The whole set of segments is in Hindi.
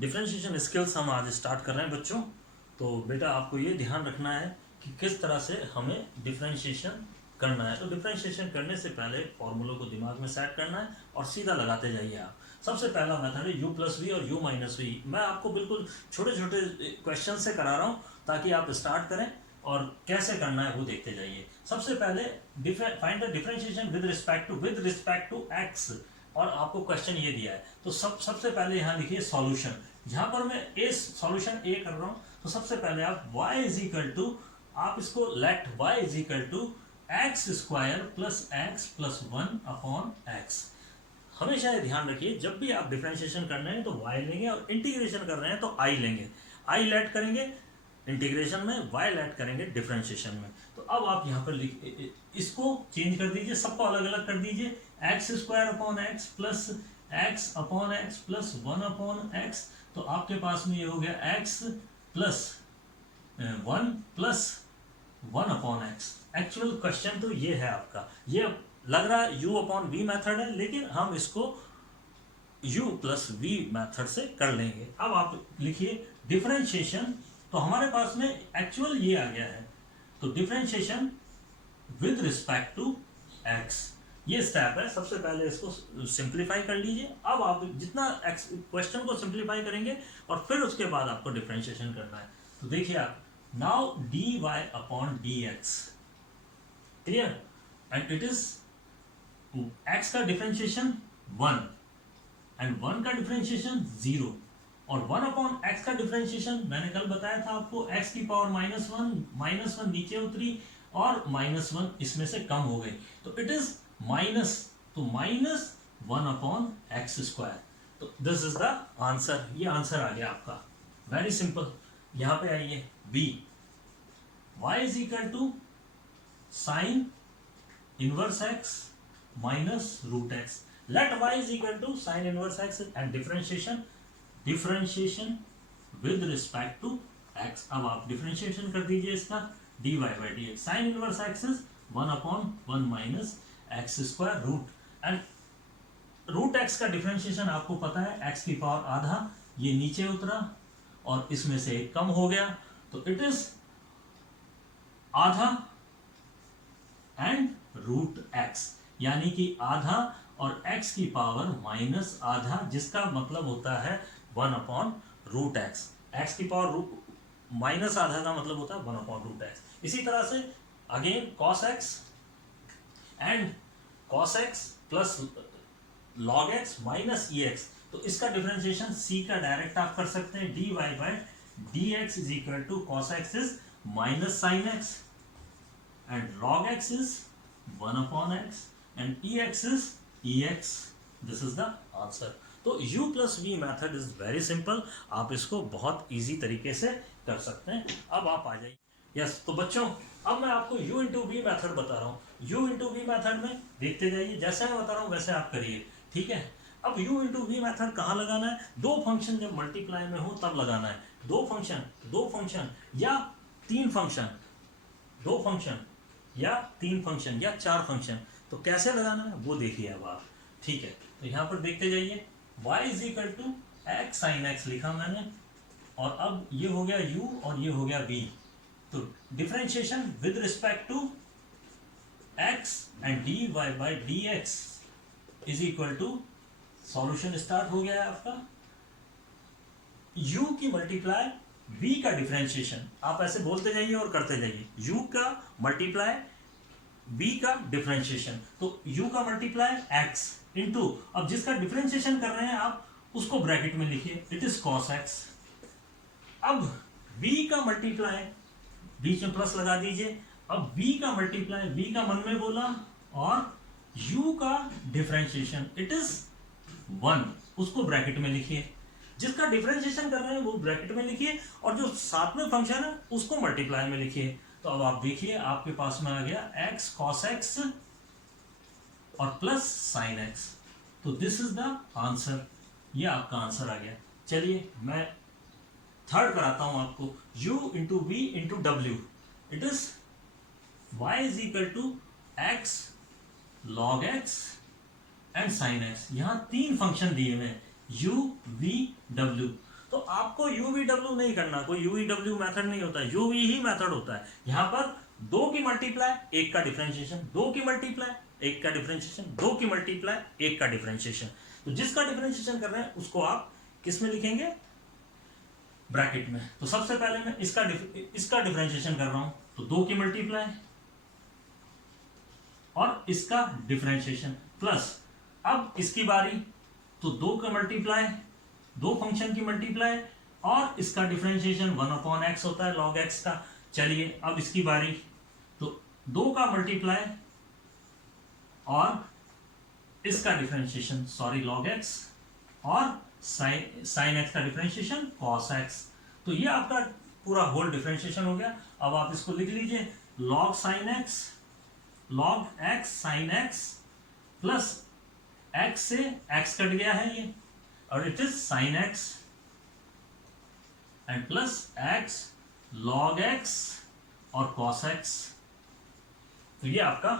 डिफरेंशिएशन स्किल्स हम आज स्टार्ट कर रहे हैं बच्चों। तो बेटा आपको ये ध्यान रखना है कि किस तरह से हमें डिफरेंशिएशन करना है। तो डिफरेंशिएशन करने से पहले फॉर्मूलों को दिमाग में सेट करना है और सीधा लगाते जाइए आप। सबसे पहला मेथड है u प्लस वी और u माइनस वी। मैं आपको बिल्कुल छोटे छोटे क्वेश्चन से करा रहा हूँ ताकि आप स्टार्ट करें और कैसे करना है वो देखते जाइए। सबसे पहले find the differentiation with respect to x, और आपको क्वेश्चन ये दिया है तो सबसे पहले यहाँ लिखिए सॉल्यूशन। जहां पर मैं ए सॉल्यूशन ए कर रहा हूँ तो सबसे पहले आप y इज इक्वल टू, आप इसको let y is equal to x square plus x plus 1 upon x. हमेशा ये ध्यान रखिए जब भी आप डिफरेंशिएशन कर रहे हैं तो y लेंगे और इंटीग्रेशन कर रहे हैं तो i लेंगे। i लेट करेंगे इंटीग्रेशन में, y लेट करेंगे डिफरेंशिएशन में। तो अब आप यहाँ पर इसको चेंज कर दीजिए, सबको अलग अलग कर दीजिए। X square upon x plus x upon x plus 1 upon x. तो आपके पास में ये हो गया x plus 1 plus 1 upon x. Actual question तो ये है आपका, ये लग रहा है u अपॉन वी मेथड है, लेकिन हम इसको u प्लस वी मेथड से कर लेंगे। अब आप लिखिए डिफरेंशिएशन, तो हमारे पास में एक्चुअल ये आ गया है। तो differentiation with respect to x, ये स्टेप है। सबसे पहले इसको सिंप्लीफाई कर लीजिए। अब आप जितना क्वेश्चन को सिंप्लीफाई करेंगे और फिर उसके बाद आपको डिफरेंशिएशन करना है। तो देखिए आप, now dy upon dx, clear, and it is x का डिफरेंशिएशन 1 एंड 1 का डिफरेंशिएशन 0, और 1 अपॉन x का डिफरेंशिएशन मैंने कल बताया था आपको, x की पावर -1 नीचे उतरी और -1 इसमें से कम हो गई, तो इट इज माइनस, तो -1 अपॉन एक्स स्क्वायर। तो दिस इज द आंसर, ये आंसर आ गया आपका, वेरी सिंपल। यहां पे आइए b, y is equal to sine inverse x minus root x। Let y is equal to sine inverse x and differentiation with respect to x। अब आप डिफरेंशिएशन कर दीजिए इसका dy by dx। Sine inverse x is 1 upon 1 minus x square root, and root x का डिफरेंशिएशन आपको पता है x की पावर आधा, ये नीचे उतरा और इसमें से एक कम हो गया, तो इट इज आधा एंड रूट x, यानी कि आधा और x की पावर माइनस आधा, जिसका मतलब होता है 1 अपॉन रूट x। x की पावर माइनस आधा का मतलब होता है 1 अपॉन रूट x। इसी तरह से again cos x and cos x plus log x minus ex, तो इसका डिफरेंशिएशन c का डायरेक्ट आप कर सकते हैं, dy by dx is equal to cos x is minus sine x and log x is 1 upon x and ex is ex. This is the answer. तो u plus v method is very simple. आप इसको बहुत इजी तरीके से कर सकते हैं। अब आप आ जाइए। यस, तो बच्चों अब मैं आपको u into v मेथड बता रहा हूँ। u into v मेथड में देखते जाइए, जैसे मैं बता रहा हूँ वैसे आप करिए, ठीक है। अब u into v मेथड कहाँ लगाना है? दो फंक्शन जब मल्टीप्लाई में हो तब लगाना है। दो फंक्शन या तीन फंक्शन, दो फंक्शन या तीन फंक्शन या चार फंक्शन, तो कैसे लगाना है वो देखिए अब आप, ठीक है। तो यहाँ पर देखते जाइए, y is equal to x sine x लिखा मैंने, और अब ये हो गया u और ये हो गया v। तो differentiation with respect to x and dy by dx is equal to, solution start हो गया है आपका, u की मल्टीप्लाई v का डिफरेंशिएशन, आप ऐसे बोलते जाइए और करते जाइए, u का मल्टीप्लाई v का डिफरेंशिएशन, तो u का मल्टीप्लाई x इंटू, अब जिसका डिफरेंशिएशन कर रहे हैं आप उसको ब्रैकेट में लिखिए, इट इज cos x। अब v का मल्टीप्लाई, बीच में प्लस लगा दीजिए, अब v का मल्टीप्लाई, v का मन में बोला, और u का डिफरेंशिएशन इट इज 1, उसको ब्रैकेट में लिखिए। जिसका डिफरेंशिएशन कर रहे हैं वो ब्रैकेट में लिखिए, और जो साथ में फंक्शन है उसको मल्टीप्लाई में लिखिए। तो अब आप देखिए आपके पास में आ गया x cos x और प्लस साइन x। तो दिस इज द आंसर, ये आपका आंसर आ गया। चलिए मैं थर्ड कराता हूं आपको, u into v into w, it is y is equal to x log x and sine x। यहां तीन फंक्शन दिए हुए हैं u v w, तो आपको यूवीडब्ल्यू नहीं करना, कोई यूवीडब्ल्यू मेथड नहीं होता, यूवी ही मेथड होता है। यहां पर 2 की मल्टीप्लाई 1 का डिफरेंशिएशन, 2 की मल्टीप्लाई 1 का डिफरेंशिएशन, 2 की मल्टीप्लाई 1 का डिफरेंशिएशन। तो जिसका डिफरेंशिएशन कर रहे हैं उसको आप किस में लिखेंगे, ब्रैकेट में। तो सबसे पहले मैं इसका डिफरेंशिएशन कर रहा हूं, तो 2 की मल्टीप्लाई और इसका डिफरेंशिएशन प्लस, अब इसकी बारी, तो 2 का मल्टीप्लाई, 2 फंक्शन की मल्टीप्लाई और इसका डिफरेंशिएशन 1/x होता है log x का। चलिए अब इसकी बारी, तो 2 का मल्टीप्लाई और इसका डिफरेंशिएशन log x और sin x का डिफरेंशिएशन cos x। तो ये आपका पूरा होल डिफरेंशिएशन हो गया। अब आप इसको लिख लीजिए, log x sin x plus x से x कट गया है ये, और it is sin x and plus x log x और cos x। तो ये आपका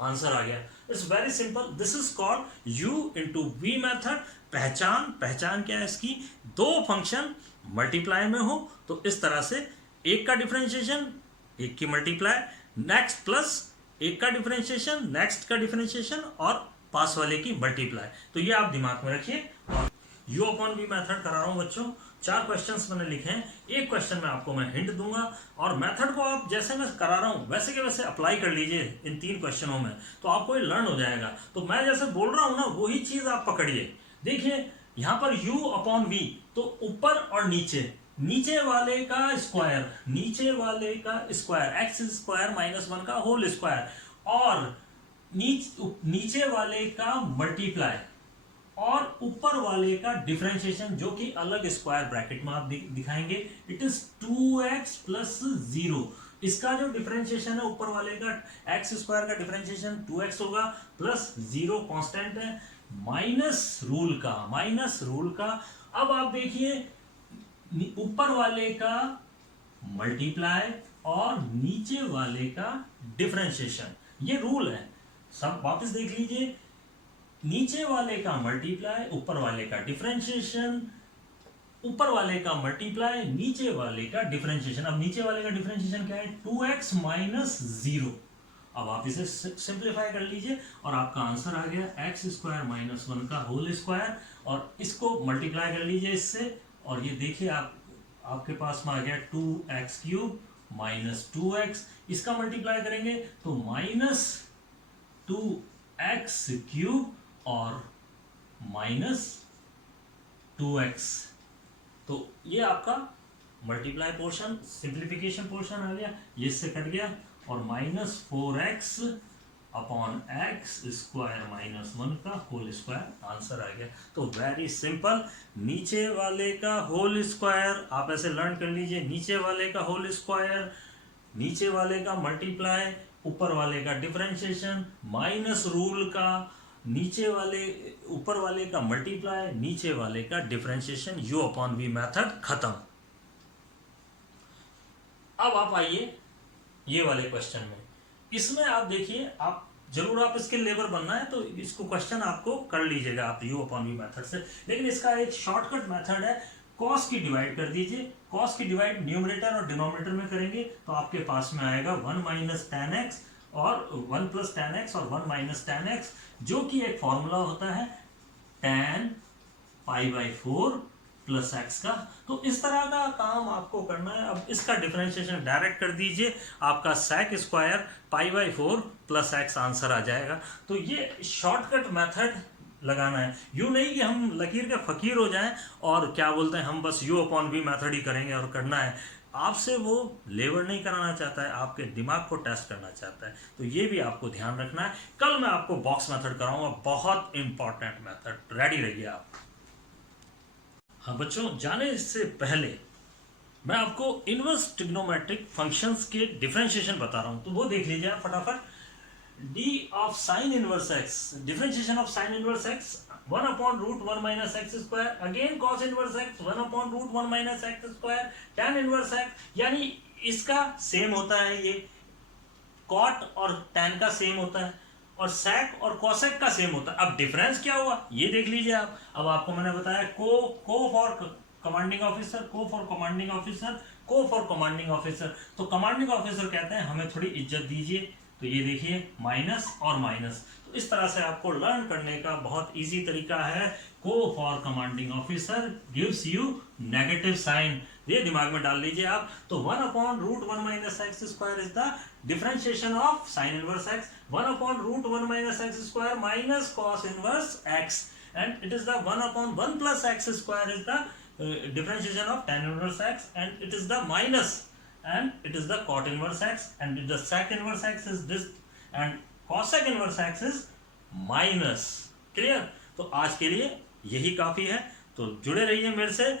आंसर आ गया। It's very simple, this is called u into v method. पहचान क्या है इसकी, 2 फंक्शन मल्टीप्लाई में हो तो इस तरह से 1 का डिफरेंशिएशन, 1 की मल्टीप्लाई, नेक्स्ट प्लस 1 का डिफरेंशिएशन, नेक्स्ट का डिफरेंशिएशन और पास वाले की मल्टीप्लाई। तो ये आप दिमाग में रखिए। u अपॉन v मेथड करा रहा हूं बच्चों, 4 क्वेश्चंस मैंने लिखे हैं, एक क्वेश्चन में आपको मैं हिंट दूंगा और मेथड को आप जैसे मैं करा रहा हूं वैसे के वैसे अप्लाई कर लीजिए इन 3 क्वेश्चनों में, तो आपको ये लर्न हो जाएगा। तो मैं जैसे बोल रहा हूं ना वही चीज आप पकड़िए। देखिए यहां पर u अपॉन v, तो ऊपर और नीचे वाले का स्क्वायर, एक्स स्क्वायर माइनस 1 का होल स्क्वायर, और नीचे वाले का मल्टीप्लाई और ऊपर वाले का डिफरेंशिएशन, जो कि अलग स्क्वायर ब्रैकेट में आप दिखाएंगे। It is 2x plus 0। इसका जो डिफरेंशिएशन है ऊपर वाले का, एक्स स्क्वायर का डिफरेंशिएशन 2x होगा, प्लस 0 कांस्टेंट है, माइनस रूल का। अब आप देखिए ऊपर वाले का मल्टीप्लाई और नीचे वाले का डिफरेंशिएशन, ये रूल है। सब वापस देख लीजिए, नीचे वाले का मल्टीप्लाई, ऊपर वाले का डिफरेंशिएशन, ऊपर वाले का मल्टीप्लाई, नीचे वाले का डिफरेंशिएशन। अब नीचे वाले का डिफरेंशिएशन क्या है, 2x माइनस 0। अब आप इसे सिंप्लीफाई कर लीजिए और आपका आंसर आ गया एक्स स्क्वायर माइनस 1 का होल स्क्वायर, और इसको मल्टीप्लाई कर लीजिए इससे, और ये देखिए आपके पास में आ गया 2x क्यूब माइनस 2x। इसका मल्टीप्लाई करेंगे तो माइनस 2x क्यूब और माइनस 2x। तो ये आपका मल्टीप्लाई पोर्शन, सिंप्लीफिकेशन पोर्शन आ गया, ये इससे कट गया, और minus 4x upon x square minus 1 का होल स्क्वायर आंसर आ गया। तो वेरी सिंपल, नीचे वाले का होल स्क्वायर आप ऐसे लर्न कर लीजिए, नीचे वाले का होल स्क्वायर, नीचे वाले का मल्टीप्लाई, ऊपर वाले का डिफरेंशिएशन, माइनस रूल का, नीचे वाले ऊपर वाले का मल्टीप्लाई, नीचे वाले का differentiation, u upon v method खत्म। अब आप आइए ये वाले क्वेश्चन में, इसमें आप देखिए, आप जरूर आप इसके लेबर बनना है तो इसको क्वेश्चन आपको कर लीजिएगा आप u अपॉन v मेथड से, लेकिन इसका एक शॉर्टकट मेथड है, cos की डिवाइड कर दीजिए। cos की डिवाइड न्यूमरेटर और डिनोमिनेटर में करेंगे तो आपके पास में आएगा 1 माइनस tan x और 1 प्लस tan x और 1 माइनस tan x, जो कि एक फॉर्मूला होता है tan π/4 प्लस x का। तो इस तरह का काम आपको करना है। अब इसका डिफरेंशिएशन डायरेक्ट कर दीजिए, आपका sec square π/4 plus x answer आ जाएगा। तो ये शॉर्टकट मेथड लगाना है, यूँ नहीं कि हम लकीर के फकीर हो जाएं और क्या बोलते हैं हम बस u अपॉन v मेथड ही करेंगे और करना है। आपसे वो लेबर नहीं कराना चाहता है, आपके दिमाग को टेस्ट करना चाहता है। तो ये भी आपको ध्यान रखना है। कल मैं आपको बॉक्स मेथड कराऊंगा, बहुत इंपॉर्टेंट मेथड, रेडी रहिए आप। हाँ बच्चों, जाने से पहले मैं आपको इनवर्स ट्रिग्नोमेट्रिक फंक्शंस के डिफरेंशिएशन बता रहा हूँ, तो वो देख लीजिए आप फटाफट। d of sin inverse x, differentiation of sin inverse x 1 upon root 1 minus x square, again cos inverse x 1 upon root 1 minus x square, tan inverse x, यानी इसका सेम होता है, ये cot और tan का सेम होता है और sec और cosec का सेम होता है। अब डिफरेंस क्या हुआ ये देख लीजिए आप। अब आपको मैंने बताया को कमांडिंग ऑफिसर, को फॉर कमांडिंग ऑफिसर, को फॉर कमांडिंग ऑफिसर। तो कमांडिंग ऑफिसर कहते हैं हमें थोड़ी इज्जत दीजिए, तो ये देखिए माइनस और माइनस। तो इस तरह से आपको लर्न करने का बहुत इजी तरीका है। CO for commanding officer gives you negative sign, ये दिमाग में डाल लीजिए आप। तो 1/√1 minus x square is the differentiation of sine inverse x, 1/√1 minus x square minus cos inverse x, and it is the 1/1 plus x square is the differentiation of tan inverse x, and it is the minus, and it is the cot inverse x, and the sec inverse x is this, and cosec inverse x is minus. Clear? तो आज के लिए यही काफी है, तो जुड़े रहिए मेरे से